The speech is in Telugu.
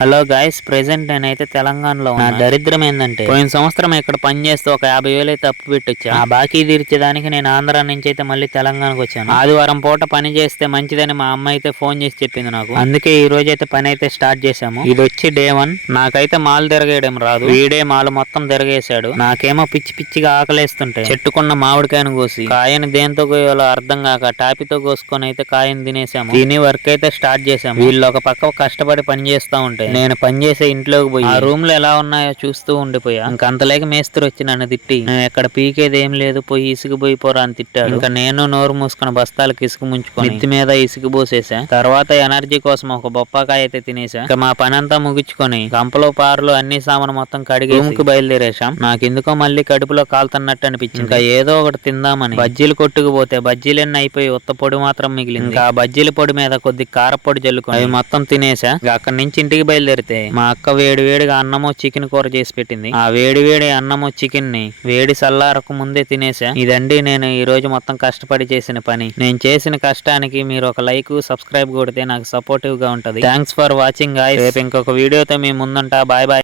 హలో గైస్, ప్రెసెంట్ నేనైతే తెలంగాణలో ఉన్నా. దరిద్రం ఏంటంటే పోయిన సంవత్సరం ఇక్కడ పని చేస్తూ ఒక 50,000 అయితే అప్పు పెట్టొచ్చా. ఆ బాకీ తీర్చేదానికి నేను ఆంధ్ర నుంచి అయితే మళ్ళీ తెలంగాణకు వచ్చాను. ఆదివారం పూట పని చేస్తే మంచిదని మా అమ్మ అయితే ఫోన్ చేసి చెప్పింది నాకు. అందుకే ఈ రోజు అయితే పని అయితే స్టార్ట్ చేశాము. ఇది వచ్చి డే 1. నాకైతే మాలు తిరగేయడం రాదు. వీడే మాలు మొత్తం తిరగేశాడు. నాకేమో పిచ్చి పిచ్చిగా ఆకలేస్తుంటే చెట్టుకున్న మామిడికాయను కోసి కాయని దేంతో కోయాలో అర్థం కాక టాపితో కోసుకొని అయితే కాయని తినేసాము. దీని వర్క్ అయితే స్టార్ట్ చేసాము. వీళ్ళు ఒక పక్క కష్టపడి పని చేస్తా ఉంటే నేను పనిచేసే ఇంట్లోకి పోయి ఆ రూమ్ లో ఎలా ఉన్నాయో చూస్తూ ఉండిపోయా. ఇంకా అంతలేక మేస్త్రి వచ్చి నన్ను తిట్టి, ఎక్కడ పీకేది ఏం లేదు, పోయి ఇసుక పోయి పోరా అని తిట్టాడు. ఇంకా నేను నోరు మూసుకున్న బస్తాలకు ఇసుక ముంచుకొని నెత్తి మీద ఇసుక పోసేసా. తర్వాత ఎనర్జీ కోసం ఒక బొప్పాకాయ అయితే తినేసా. ఇంకా మా పని అంతా ముగించుకొని గంపలో పార్లు అన్ని సామాను మొత్తం కడిగి రూమ్ కి బయలుదేరేశాం. నాకెందుకో మళ్ళీ కడుపులో కాలుతున్నట్టు అనిపించింది. ఇంకా ఏదో ఒకటి తిందామని బజ్జీలు కొట్టుకుపోతే బజ్జీలన్నీ అయిపోయి ఉత్త పొడి మాత్రం మిగిలింది. ఇంకా ఆ బజ్జీల పొడి మీద కొద్ది కారపొడి జల్లుకొని అవి మొత్తం తినేసా. అక్కడి నుంచి ఇంటికి బయలుదేరితే మా అక్క వేడి వేడిగా అన్నము చికెన్ కూర చేసి పెట్టింది. ఆ వేడి వేడి అన్నము చికెన్ ని వేడి సల్లారకు ముందే తినేసా. ఇదండి నేను ఈ రోజు మొత్తం కష్టపడి చేసిన పని. నేను చేసిన కష్టానికి మీరు ఒక లైక్, సబ్స్క్రైబ్ కొడితే నాకు సపోర్టివ్ గా ఉంటది. Thanks for watching guys. రేపు ఇంకొక వీడియోతో మీ ముందుంటా. Bye bye.